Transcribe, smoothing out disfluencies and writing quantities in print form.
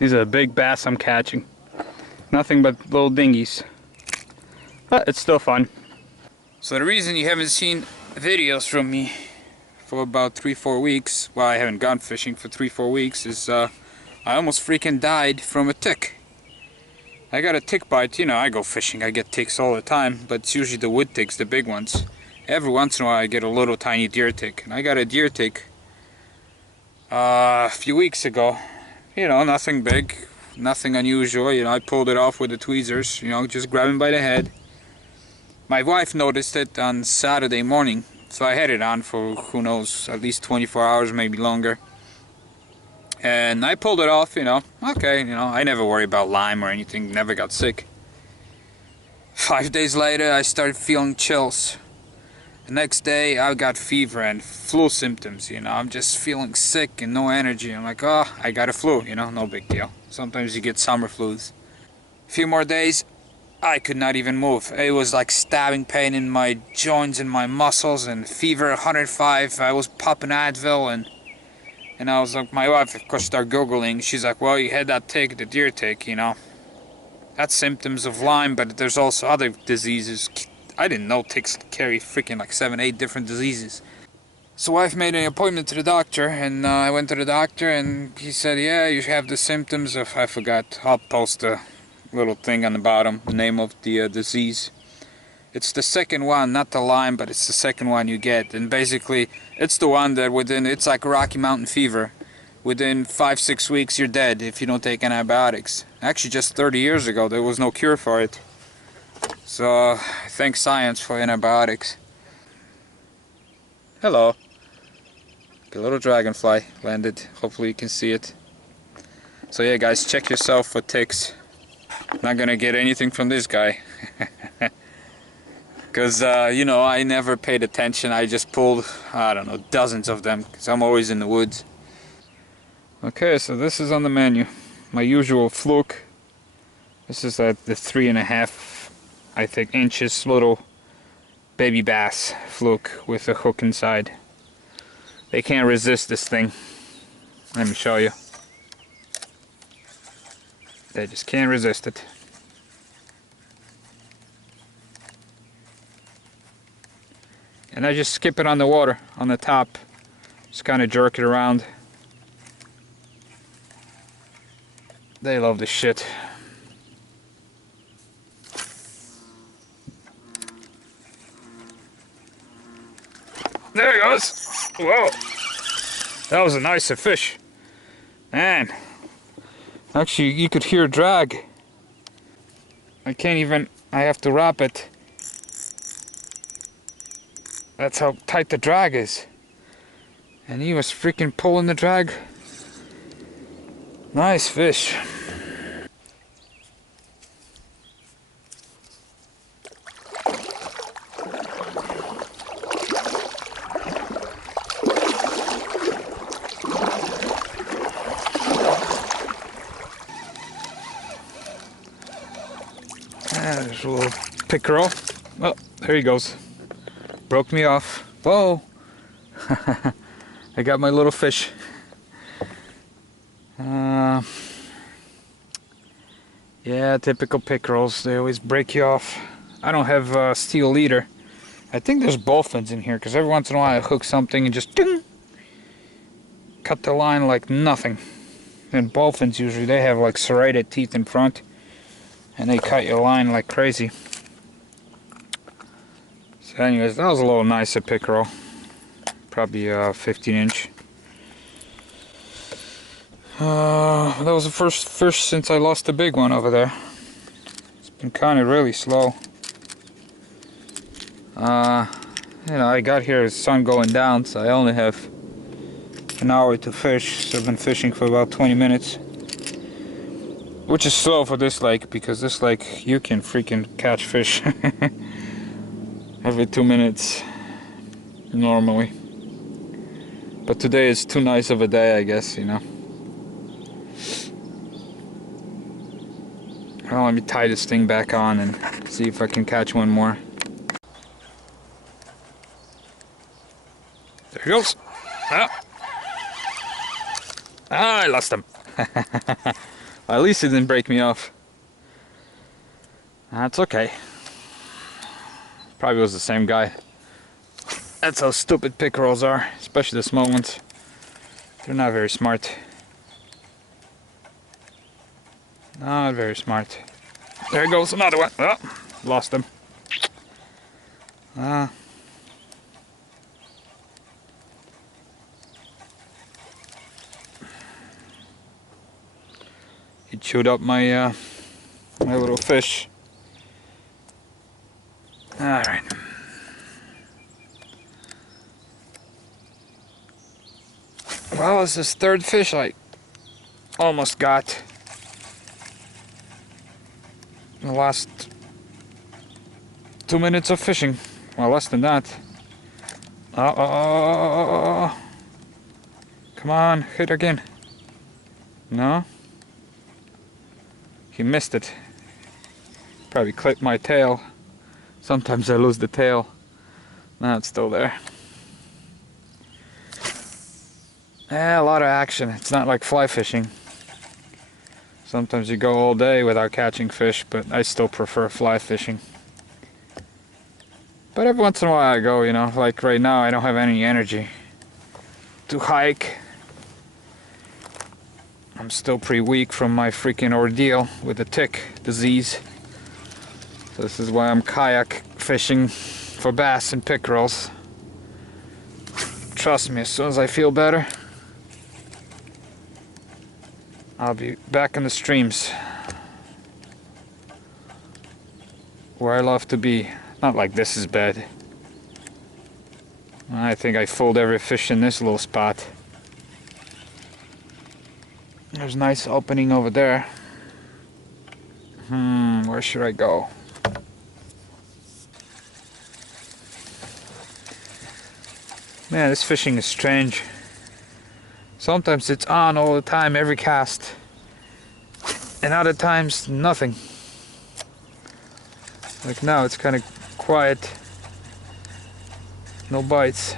These are the big bass I'm catching. Nothing but little dinghies. But it's still fun. So the reason you haven't seen videos from me for about 3-4 weeks, well, I haven't gone fishing for 3-4 weeks, is I almost freaking died from a tick. I got a tick bite. You know, I go fishing, I get ticks all the time, but it's usually the wood ticks, the big ones. Every once in a while I get a little tiny deer tick, and I got a deer tick a few weeks ago. You know, nothing big, nothing unusual. You know, I pulled it off with the tweezers, you know, just grab him by the head. My wife noticed it on Saturday morning, so I had it on for, who knows, at least 24 hours, maybe longer. And I pulled it off, you know, okay, you know, I never worry about Lyme or anything, never got sick. 5 days later, I started feeling chills. The next day, I got fever and flu symptoms, you know, I'm just feeling sick and no energy. I'm like, oh, I got a flu, you know, no big deal. Sometimes you get summer flus. A few more days, I could not even move. It was like stabbing pain in my joints and my muscles, and fever 105. I was popping Advil, and I was like, my wife, of course, started Googling. She's like, well, you had that tick, the deer tick, you know. That's symptoms of Lyme, but there's also other diseases. I didn't know ticks carry freaking like 7-8 different diseases. So wife made an appointment to the doctor, and I went to the doctor, and he said, yeah, you have the symptoms of, I forgot, I'll post a little thing on the bottom, the name of the disease. It's the second one, not the Lyme, but it's the second one you get. And basically, it's the one that it's like Rocky Mountain fever. Within 5-6 weeks, you're dead if you don't take antibiotics. Actually, just 30 years ago, there was no cure for it. So, thanks science for antibiotics. Hello. A little dragonfly landed. Hopefully you can see it. So yeah, guys, check yourself for ticks. Not gonna get anything from this guy. Because, you know, I never paid attention. I just pulled, I don't know, dozens of them, because I'm always in the woods. Okay, so this is on the menu. My usual fluke. This is the 3.5, I think, inches little baby bass fluke with a hook inside. They can't resist this thing. Let me show you. They just can't resist it. And I just skip it on the water, on the top. Just kind of jerk it around. They love this shit. There he goes. Whoa. That was a nicer fish. Man. Actually, you could hear drag. I can't even, I have to wrap it. That's how tight the drag is. And he was freaking pulling the drag. Nice fish. There's a little pickerel. Oh, there he goes. Broke me off. Whoa! I got my little fish. Yeah, typical pickerels. They always break you off. I don't have a steel leader. I think there's bowfins in here, because every once in a while I hook something and just ding, cut the line like nothing. And bowfins usually, they have like serrated teeth in front, and they cut your line like crazy. So anyways, that was a little nicer pickerel. Probably a 15-inch. That was the first fish since I lost the big one over there. It's been kind of really slow. You know, I got here, the sun going down, so I only have an hour to fish. So I've been fishing for about 20 minutes. Which is slow for this lake, because this lake you can freaking catch fish every 2 minutes normally. But today is too nice of a day, I guess, you know. Well, let me tie this thing back on and see if I can catch one more. There he goes. Ah, I lost him. At least it didn't break me off. That's okay. Probably was the same guy. That's how stupid pickerels are, especially the small ones. They're not very smart. Not very smart. There goes another one. Oh, lost him. He chewed up my my little fish. All right. Well, this is third fish I almost got in the last 2 minutes of fishing. Well, less than that. Uh-oh. Come on, hit again. No? He missed it. Probably clipped my tail. Sometimes I lose the tail. Now it's still there. Yeah, a lot of action. It's not like fly fishing. Sometimes you go all day without catching fish, but I still prefer fly fishing. But every once in a while I go, you know, like right now I don't have any energy to hike. I'm still pretty weak from my freaking ordeal with the tick disease. So this is why I'm kayak fishing for bass and pickerels. Trust me, as soon as I feel better, I'll be back in the streams where I love to be. Not like this is bad. I think I fooled every fish in this little spot. There's a nice opening over there. Where should I go? Man, this fishing is strange. Sometimes it's on all the time, every cast. And other times, nothing. Like now, it's kind of quiet. No bites.